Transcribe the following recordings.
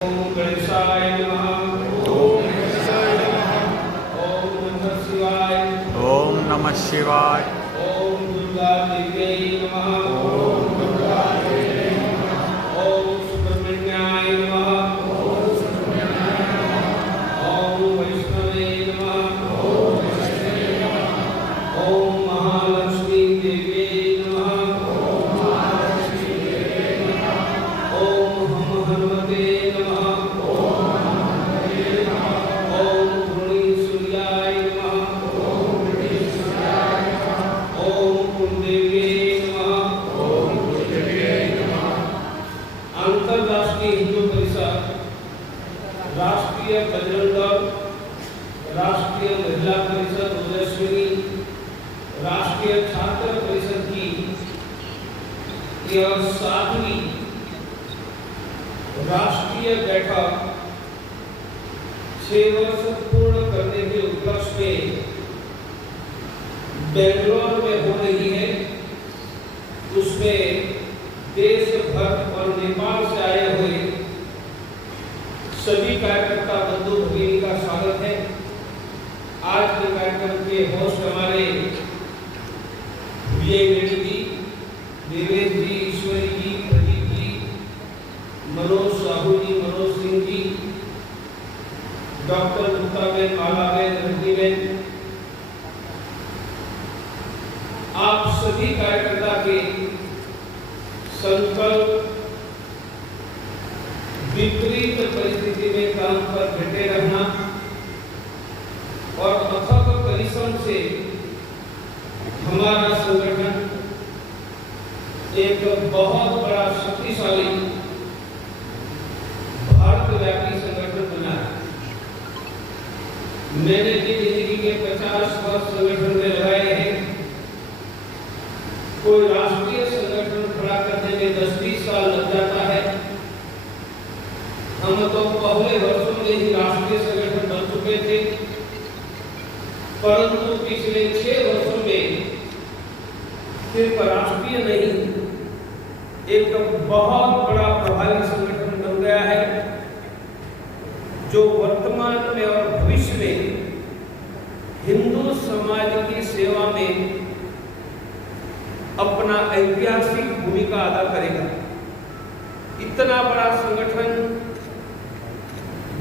ओम गणेशाय नमः। ओम नमः शिवाय। ओम नमः शिवाय। ओम दुर्गा देव्यै नमः। ओम सुब्रह्मण्याय नमः। ओम वैष्णवे नमः। ओम महालक्ष्मी देव्यै नमः। ओम हनुमते नमः। ओम भुवनेश्वर्याय नमः। ओम कुलदेव्यै नमः। अंतरराष्ट्रीय हिंदू परिषद, राष्ट्रीय बजरंग दल, राष्ट्रीय महिला परिषद ओजस्विनी, राष्ट्रीय छात्र परिषद की यह 7वीं राष्ट्रीय बैठक 6 वर्ष पूर्ण करने के उपलक्ष्य में बेंगलोर में हो रही है। उसमें देश भर और नेपाल से आए हुए सभी कार्यकर्ता बंधु भगिनी का स्वागत है। आज के कार्यक्रम के होस्ट हमारे विजय रेड्डी जी, देवेश जी, ईश्वरी जी, प्रदीप जी, मनोज साहू जी, मनोज सिंह जी, डॉक्टर मुक्ताबेन, मालाबेन, रंजीबेन, आप सभी कार्यकर्ता के संकल्प विपरीत परिस्थिति में काम पर डटे रहना और अथक परिश्रम से हमारा संगठन एक बहुत बड़ा शक्तिशाली भारतव्यापी संगठन बना है। मैंने भी जिंदगी के 50 वर्ष संगठन में लगाए हैं। कोई राष्ट्रीय संगठन खड़ा करने में 10-20 साल लग जाता है। हम तो पहले वर्षों में ही राष्ट्रीय संगठन बन चुके थे, परंतु पिछले 6 वर्षों में सिर्फ राष्ट्रीय नहीं, एक बहुत बड़ा प्रभावी संगठन बन गया है, जो वर्तमान में और भविष्य में हिंदू समाज की सेवा में अपना ऐतिहासिक भूमिका अदा करेगा। इतना बड़ा संगठन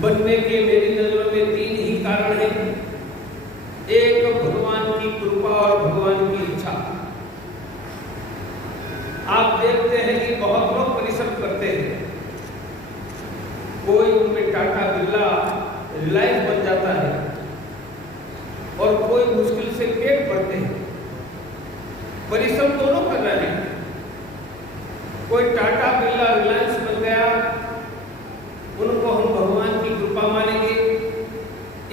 बनने के मेरी नजरों में 3 ही कारण हैं। एक, भगवान की कृपा और भगवान की इच्छा। आप देखते हैं कि बहुत लोग परिश्रम करते हैं, कोई उनमें टाटा बिरला रिलायंस बन जाता है और कोई मुश्किल से पेट भरते हैं। परिश्रम दोनों कर रहे हैं। कोई टाटा बिरला रिलायंस बन गया, उनको हम भगवान की कृपा मानेंगे,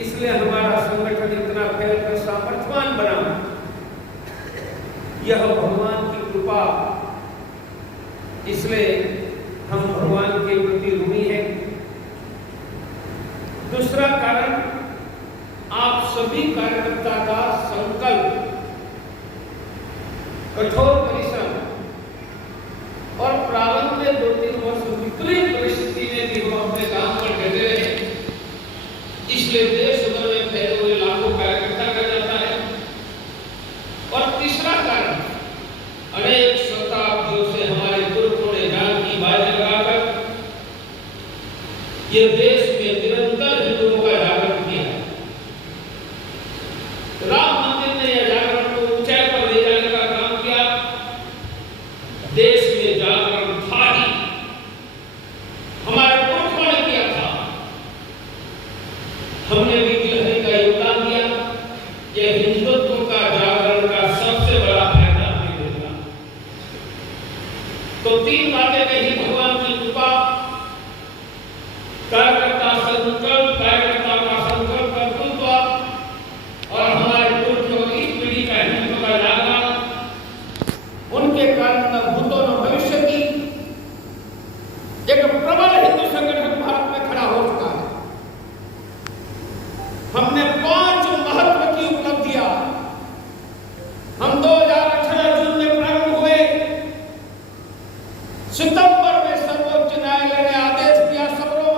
इसलिए हमारा संगठन इतना फैलकर सामर्थ्यवान बना। यह भगवान की कृपा, इसलिए हम भगवान के प्रति ऋणी हैं। दूसरा कारण, आप सभी कार्यकर्ता का संकल्प, कठोर परिश्रम और प्रारंभ में 2-3 वर्ष विपरीत परिस्थिति में भी हम अपने काम पर डटे रहे। इसलिए देश भर में फैले हुए लाखों कार्यकर्ता कर जाता है। और तीसरा कारण, अनेक शताब्दियों से हमारे पुरखों ने जान की बाजी लगाकर ये देश में निरंतर हिंदुओं का जागरण किया। राम मंदिर ने यह जागरण को ऊंचाई पर ले जाने का काम किया। देश में जागरण था ही, हमारे पुरखों ने किया था, हमने भी गिलहरी का योगदान दिया। यह हिंदुत्व का जागरण का सबसे बड़ा फायदा हमें मिला। तो 3 बातें कही, भगवान की कृपा, कार्यकर्ता संकल्प, कार्यकर्ता का संकल्प कर्तृत्व और हमारे पुरखों की इस पीढ़ी का हिंदुत्व का जागरण, उनके कारण न भूतों न भविष्य की एक प्रबल हिंदू संगठन भारत में खड़ा हो चुका है। हमने 5 महत्व की उपलब्धियां हम 2018 जून में प्रारंभ हुए। सितंबर में सर्वोच्च न्यायालय ने आदेश दिया, सबरों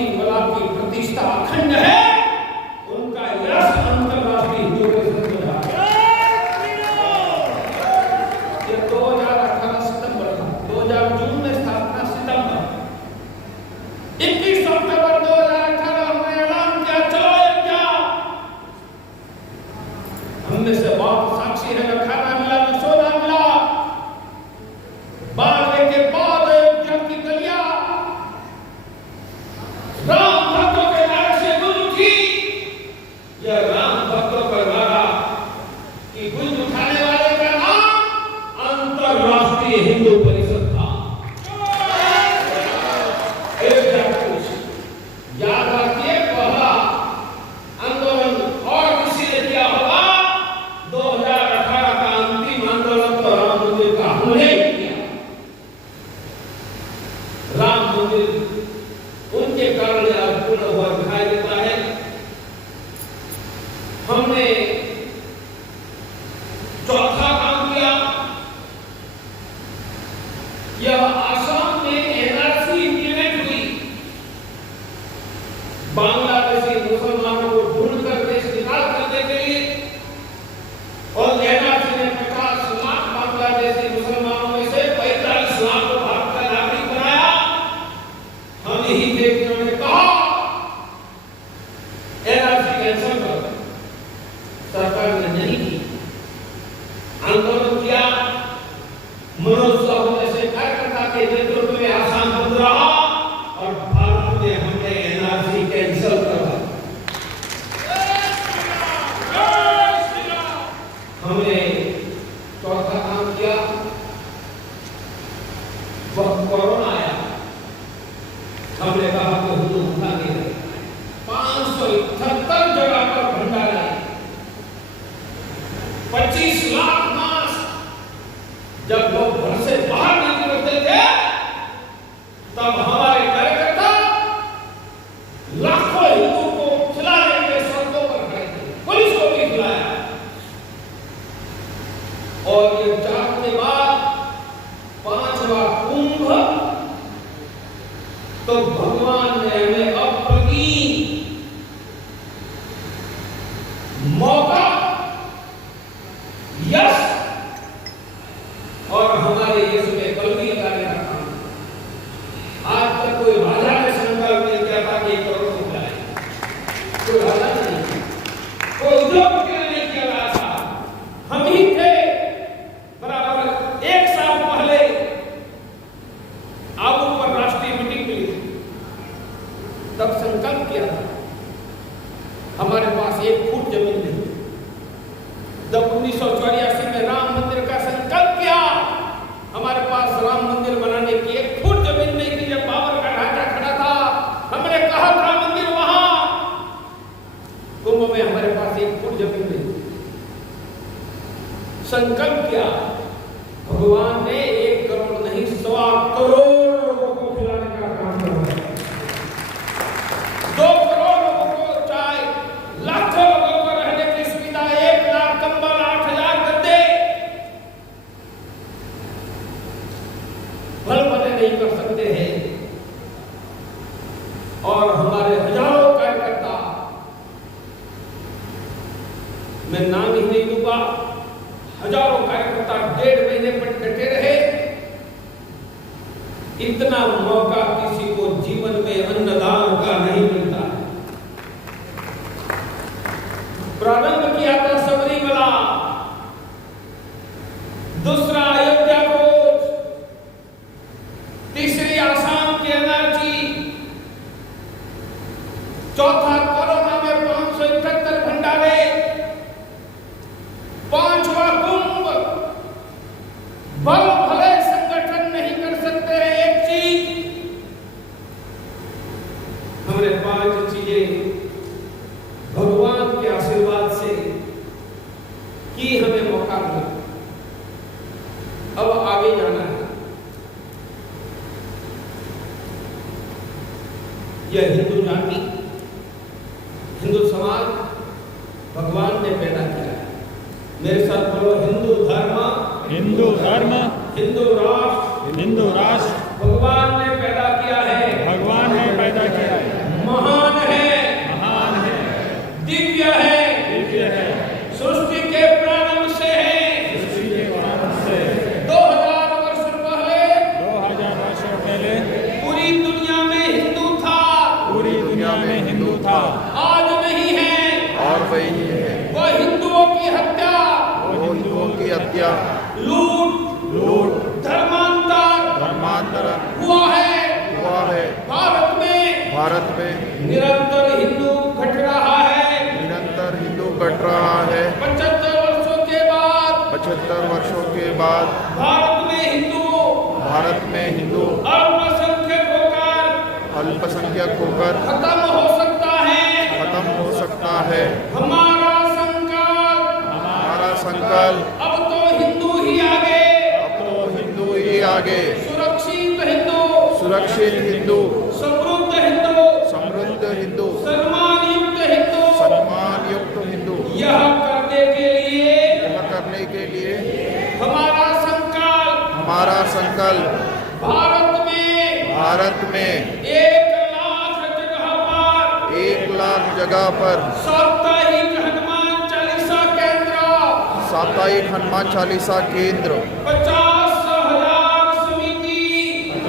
सबरीमला की प्रतिष्ठा अखंड है, उनका यश अंतरराष्ट्रीय हिंदू परिषद में रहा। ये 2018 सितंबर था, 2000 जून में स्थापना सितंबर, 21 अक्टूबर 2018 हमने ऐलान किया चलो अयोध्या। हमने से बहुत साक्षी है, न खाना मिला न सोना मिला। बारह के बाद अयोध्या की गलियां राम भक्तों के नारे से गूंज उठी। यह राम भक्तों का नारा कि गूंज उठाने वाले का नाम अंतरराष्ट्रीय हिंदू परिषद था। अयोध्या कुछ याद रखिए, पहला आंदोलन और किसी ने किया होगा 2018 का अंतिम आंदोलन तो राम मंदिर का हमने किया। राम मंदिर उनके कारण आज पूर्ण हुआ दिखाई देता है। हमने चौथा काम किया, यह आसाम में एनआरसी इंप्लीमेंट हुई। बांग्लादेशी मुसलमानों को ढूंढकर देश निकाल करने के लिए, और एनआरसी ने 50 लाख बांग्लादेशी मुसलमानों में से 45 लाख को भारत का नागरिक बनाया। हम यही थे जिन्होंने कहा एनआरसी कैंसिल कर। सरकार ने नहीं की, आंदोलन किया। मनोज साहू जैसे कार्यकर्ता के नेतृत्व में आसाम बंद रहा और भारत में हमने एनआरसी कैंसिल करा। हमने चौथा काम किया, वह कोरोना आया। हमने कहा कि हिंदू भूखा नहीं रहे। 578 जगह पर भंडारे, 25 लाख मास्क। जब लोग घर से बाहर नहीं निकलते थे, तब हमारे कार्यकर्ता लाखों हिंदू को खिलाने के सड़कों पर खड़े थे, पुलिस को भी खिलाया। और ये 4 के बाद 5वां कुंभ, तो भगवान ने हमें अप्रतिम मौका, यश और हमारे यीशु में कलगी लगाने का काम। आज तक कोई राजा ने संकल्प नहीं किया था कि 1 करोड़ रुपया है, कोई राजा नहीं, कोई उद्योगपति ने नहीं किया था। हम ही थे। बराबर 1 साल पहले आबू पर राष्ट्रीय मीटिंग मिली थी, तब संकल्प किया था। हमारे पास 1 फुट जमीन नहीं। जब 1984 में राम मंदिर का संकल्प किया, हमारे पास राम मंदिर बनाने की 1 फुट जमीन नहीं थी। जब बाबर का ढांचा खड़ा था, हमने कहा राम मंदिर वहां। कुंभ में हमारे पास 1 फुट जमीन नहीं थी। संकल्प किया, भगवान ने 1 करोड़ नहीं 1.25 करोड़ लोगों को खिलाने का काम करवाया। 2 करोड़ लोगों को चाय, लाखों लोगों को रहने की सुविधा, 1 लाख कंबल, 8,000 गद्दे। भल भले नहीं कर सकते हैं। और हमारे हजारों कार्यकर्ता, मैं नाम ही नहीं लूंगा, हजारों कार्यकर्ता 1.5 महीने पर डटे रहे। इतना मौका किसी को जीवन में अन्नदान का नहीं मिलता है। प्रारंभ किया था सबरीमला, दूसरा अयोध्या कोच, तीसरी आसाम की एनआरसी, चौथा कोरोना में 571 भंडारे, 5वां कुंभ। भल भले संगठन नहीं कर सकते हैं एक चीज, हमने 5 चीजें भगवान के आशीर्वाद से की, हमें मौका मिला। अब आगे जाना है। यह हिंदू जाति, हिंदू समाज भगवान ने पैदा किया है। मेरे साथ बोलो, हिंदू धर्म, हिंदू धर्म, हिंदू राष्ट्र, हिंदू राष्ट्र भगवान ने पैदा किया है। भगवान ने पैदा किया है। वही है, वो हिंदुओं की हत्या, वो हिंदुओं की हत्या, लूट, धर्मांतरण हुआ है। भारत में निरंतर हिंदू घट रहा है। निरंतर हिंदू घट रहा है। 75 वर्षों के बाद 75 वर्षों के बाद भारत में हिंदू अल्पसंख्यक होकर खत्म हो सकता है। हमारा संकल्प अब तो हिंदू ही आगे, सुरक्षित हिंदू, समृद्ध हिंदू, सम्मान युक्त हिंदू, यह करने के लिए हमारा संकल्प भारत में 1 लाख जगह पर साप्ताहिक हनुमान चालीसा केंद्र,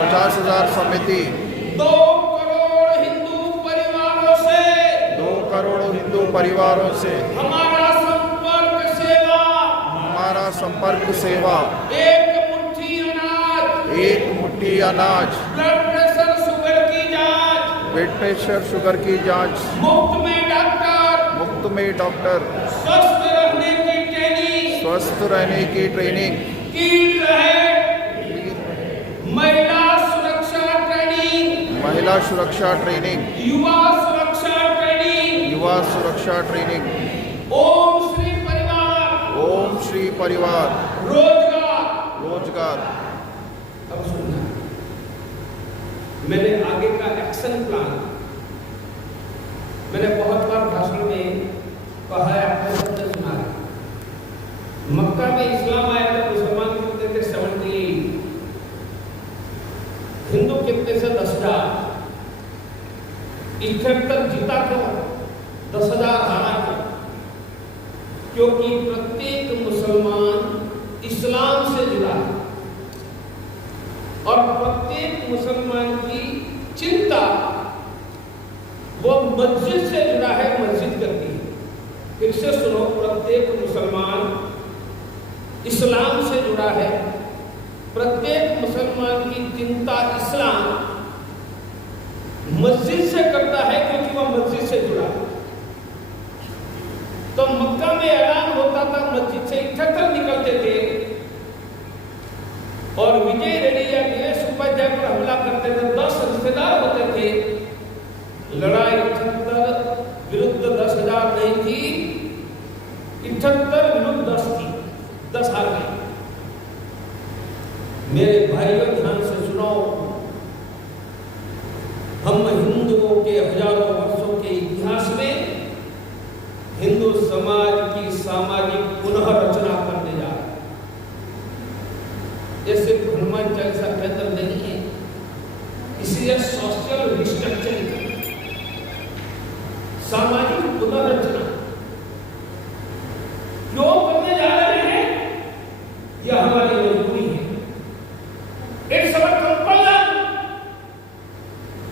50,000 समिति, 2 करोड़ हिंदू परिवारों से हमारा संपर्क सेवा, 1 मुट्ठी अनाज, ब्लड प्रेशर शुगर की जांच, मुफ्त में डॉक्टर, स्वस्थ रहने की ट्रेनिंग, महिला सुरक्षा ट्रेनिंग, युवा सुरक्षा ट्रेनिंग, ओम श्री परिवार, रोजगार। अब सुनना, मैंने आगे का एक्शन प्लान मैंने बहुत बार भाषण में कहा है, आपने सबने सुना है। मक्का में इस्लाम आया था, मुसलमान कितने थे? 78। हिंदू कितने से? 10,000। 71 जीता क्यों? 10,000 हारा क्यों? क्योंकि प्रत्येक मुसलमान इस्लाम से जुड़ा है और प्रत्येक मुसलमान की चिंता वो मस्जिद से जुड़ा है, मस्जिद करती है। फिर से सुनो, प्रत्येक मुसलमान इस्लाम से जुड़ा है, प्रत्येक मुसलमान की चिंता इस्लाम मस्जिद से करता है क्योंकि वह मस्जिद से जुड़ा है। तो मक्का में ऐलान होता था, मस्जिद से 78 निकलते थे और विजय रेड्डी या दिनेश उपाध्याय पर हमला करते थे। 10 रिश्तेदार होते थे। लड़ाई 78 विरुद्ध 10,000 नहीं थी, 78 विरुद्ध 10 थी। 10 हार गए। मेरे भाइयों, ध्यान से सुनो, हम हिंदुओं के हजारों वर्षों के इतिहास में हिंदू समाज की सामाजिक पुनः रचना करने जा रहे हैं। ये सिर्फ हनुमान चालीसा केंद्र नहीं है, इसलिए सोशल रिस्ट्रक्चरिंग, सामाजिक पुनर्रचना क्यों करने जा रहे हैं? यह हमारी मजबूरी है। It's our compulsion.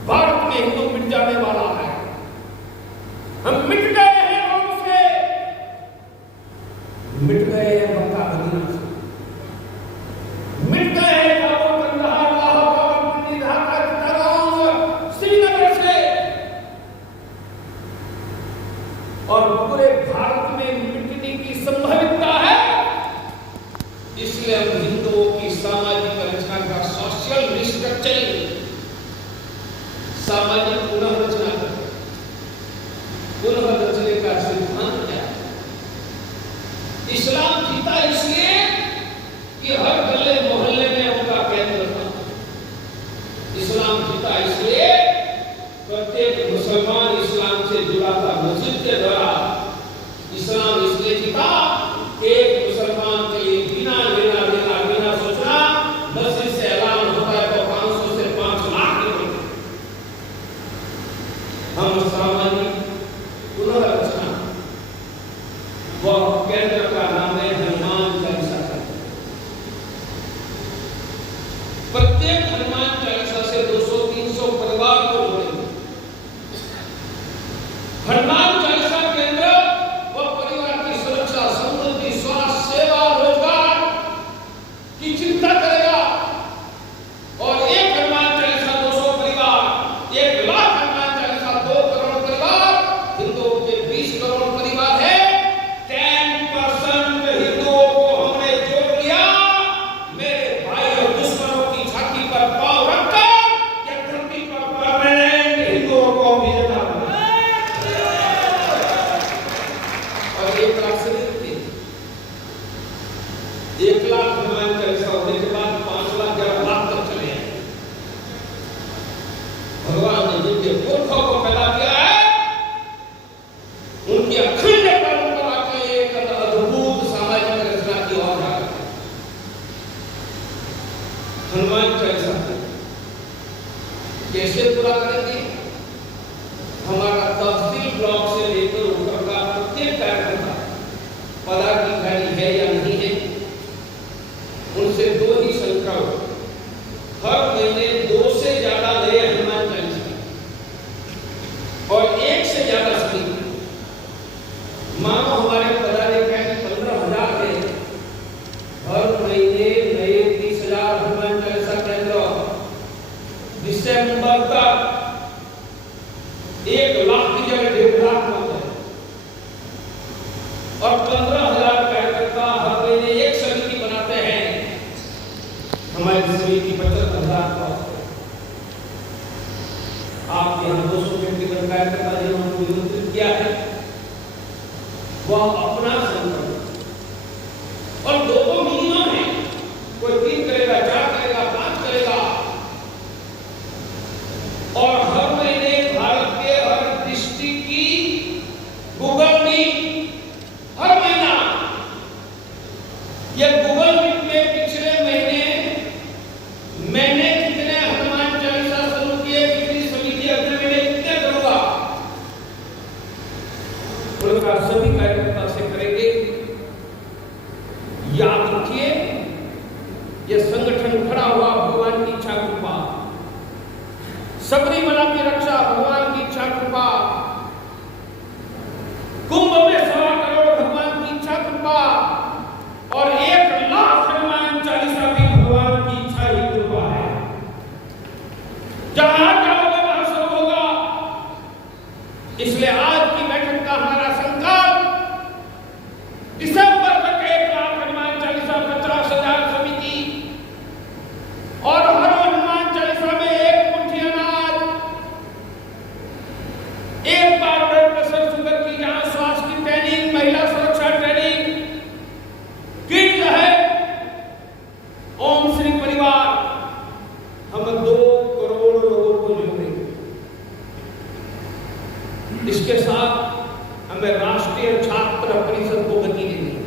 भारत में हिंदू मिट जाने वाला है। हम मिट गए हैं रोम से, मिट गए हैं मक्का मदीना से, मिट गए हैं काबुल, कंदहार, लाहौर, रावलपिंडी, ढाका, चित्तौड़, श्रीनगर से, और पूरे भारत में मिटने की संभाविता है। इसलिए हम हिंदुओं की सामाजिक रचना का सोशल रिस्ट्रक्चरिंग, सामाजिक पुनर्रचना, पुनर्रचने का सिद्धांत क्या है? इस्लाम जीता इसलिए कि हर गले मोहल्ले में उनका केंद्र था। इस्लाम जीता इसलिए प्रत्येक मुसलमान इस्लाम से जुड़ा था, मस्जिद के द्वारा। इस्लाम इसलिए जीता, एक मुसलमान के लिए बिना सोचना मस्जिद से ऐलान होता है तो 500 से 5 लाख निकलते। हम सामाजिक पुनर्रचना, वह केंद्र का नाम है हनुमान चालीसा का। प्रत्येक हनुमान चालीसा से 200-300 परिवार को जोड़ेंगे। हनुमान चालीसा केंद्र हमारा तहसील ब्लॉक से लेकर ऊपर का प्रत्येक कार्यकर्ता पदाधिकारी है या नहीं है, उनसे 2 ही संकल्प, हर महीने 2 से ज्यादा नए हनुमान चालीसा और 1 से ज्यादा स्मृति। मानो हमारे पदाधिकारी 15,000 है, हर महीने नए 30,000 हनुमान चालीसा केंद्र दिसंबर तक 1 लाख की जगह 1.5 लाख होता है और 15,000 कार्यकर्ता हर महीने एक समिति बनाते हैं। हमारी समिति 75,000 का आप यहाँ 200 व्यक्तिगत कार्यकर्ता जिन्होंने निमंत्रित किया है, वह अपना संकल्प और 2 मिनिमम है, कोई 3 करेगा, 4 करेगा, 5 करेगा और हर महीने भारत के हर डिस्ट्रिक्ट की गूगल मीट, हर महीना ये गूगल मीट में पिछले महीने मैंने कितने हनुमान चालीसा शुरू किए, कितनी समिति अगले महीने कितने करूंगा, उनका सभी कार्यकर्ता से करेंगे। याद रखिए, ये संगठन खड़ा हुआ भगवान की इच्छा कृपा, सबरीमला की रक्षा भगवान की इच्छा कृपा, कुंभ में 1.25 करोड़ भगवान की इच्छा कृपा और 1 लाख हनुमान चालीसा भी भगवान की इच्छा ही कृपा है। जहां जाओगे वहां सब होगा। इसलिए आज की बैठक का हमारा संकल्प दिसंबर तक 1 लाख हनुमान चालीसा, 50,000 समिति और हर हनुमान चालीसा में 1 मुट्ठी अनाज, 1 बार ब्लड प्रेशर शुगर की जांच, स्वास्थ्य की ट्रेनिंग, महिला सुरक्षा ट्रेनिंग, किट है। ओम श्री परिवार हम 2 करोड़ लोगों को जोड़ेंगे। इसके साथ हमें राष्ट्रीय छात्र परिषद को गति देनी है।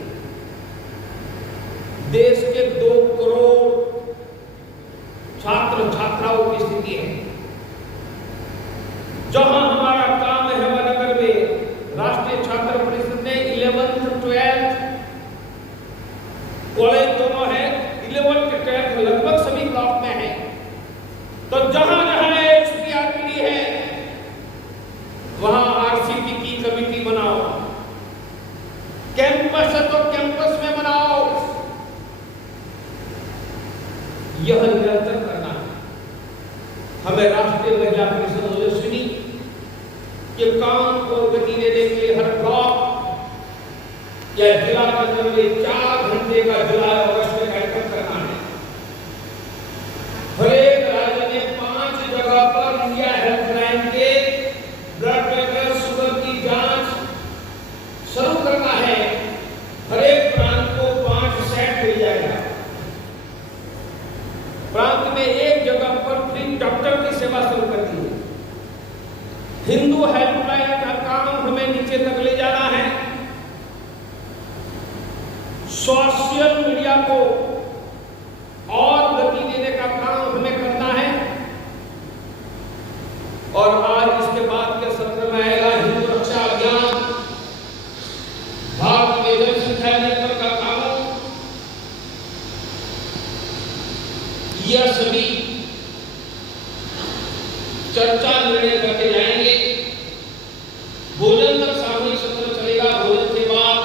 देश के 2 करोड़ छात्र छात्राओं की स्थिति है। जहां हमारा काम है नगर में, राष्ट्रीय छात्र परिषद ने 11th 12th कॉलेज दोनों है, 11th 12th लगभग सभी ब्लॉक में है। तो जहां जहां HPRPD है वहां RCP की कमेटी बनाओ, कैंपस है तो कैंपस में बनाओ। यह निरंतर करना है। हमें राष्ट्रीय महिला परिषद ओजस्विनी के काम को गति देने के लिए हर ब्लॉक या जिला केंद्र में 4 घंटे का जुलाई अगस्त में कार्यक्रम करना है। हर एक राज्य में 5 जगह पर इंडिया हेल्पलाइन के ब्लड प्रेशर शुगर की जांच शुरू करना है। हर एक प्रांत को 5 सेट मिल जाएगा। प्रांत में 1 जगह पर फ्री डॉक्टर की सेवा शुरू करती है। हिंदू हेल्पलाइन का काम हमें नीचे तक ले जाना है। सोशल मीडिया को और गति देने का काम हमें करना है। और आज इसके बाद के सत्र में आएगा हिंदू रक्षा अभियान, भारत में जनसंख्या नियंत्रण का कानून। यह सभी चर्चा निर्णय करके जाएंगे। भोजन तक सामूहिक सत्र चलेगा। भोजन के बाद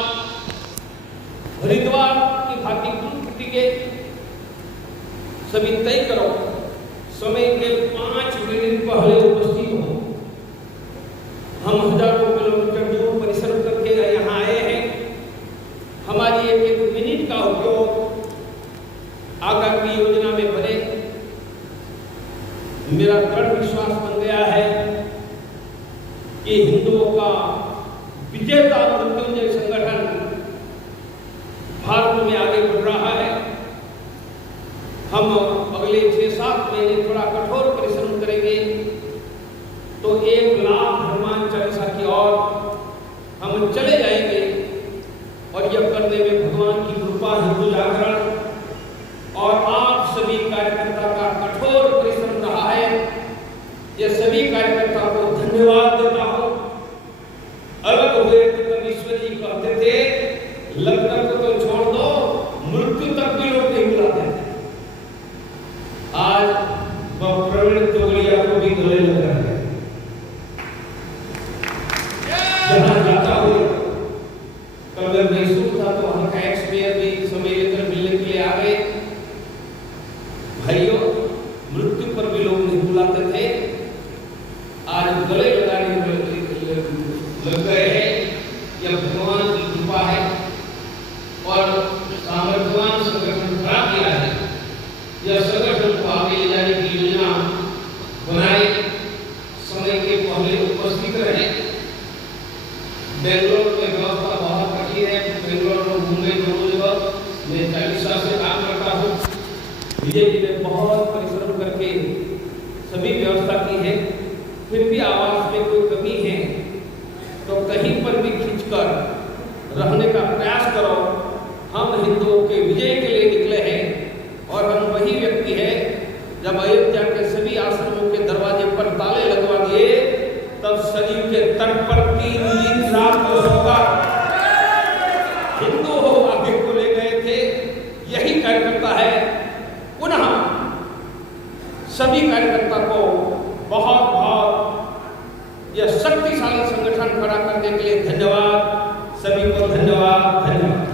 हरिद्वार की भांति टिके सभी तय करो, समय के 5 मिनट पहले उपस्थित हो। हम हजारों किलोमीटर दूर परिश्रम करके यहाँ आए हैं। हमारी 1 मिनट का उपयोग आगामी योजना में बने। मेरा दृढ़ विश्वास बन गया है कि हिंदुओं का विजेता मृत्युंजय संगठन भारत में आगे बढ़ रहा है। हम अगले 6-7 महीने थोड़ा कठोर परिश्रम करेंगे तो 1 लाख हनुमान चालीसा की ओर हम चले जाएंगे। और यह करने में भगवान की कृपा, हिंदू जागरण और आप सभी कार्यकर्ता का कठोर परिश्रम रहा है। यह सभी कार्यकर्ता को धन्यवाद। धन्यवाद देता हूं। अलग हुए तो तब ईश्वर जी कहते थे लगना को तो छोड़ दो, मृत्यु तक भी लोग नहीं बुलाते थे। आज वह प्रवीण तोगड़िया को भी गले लग रहा है। जहां जाता हूं, कल मैं मैसूर था तो वहां का एक्स मेयर भी समय लेकर मिलने के लिए आ गए। भाइयों, मृत्यु पर भी लोग नहीं बुलाते थे, आज गले लगाने लग गए हैं। यह भगवान की कृपा है और सामर्थ्यवान संगठन खड़ा किया है। यह संगठन को आगे ले जाने की योजना बनाए, समय के पहले उपस्थित रहे। बेंगलोर में व्यवस्था बहुत कठिन है। बेंगलोर और मुंबई दोनों जगह मैं 40 साल से काम करता हूँ। विजय जी ने बहुत परिश्रम करके सभी व्यवस्था की है। फिर भी आवास में कोई कमी है तो कहीं पर भी खींचकर रहने का प्रयास करो। हम हिंदुओं के विजय के लिए निकले हैं और हम वही व्यक्ति हैं। जब अयोध्या के सभी आश्रमों के दरवाजे पर ताले लगवा दिए तब सरयू के तट पर 3 दिन रात को होगा हिंदू हो आगे को ले गए थे। यही कार्यकर्ता है। पुनः सभी कार्यकर्ता को बहुत यह शक्तिशाली संगठन खड़ा करने के लिए धन्यवाद। सभी को धन्यवाद।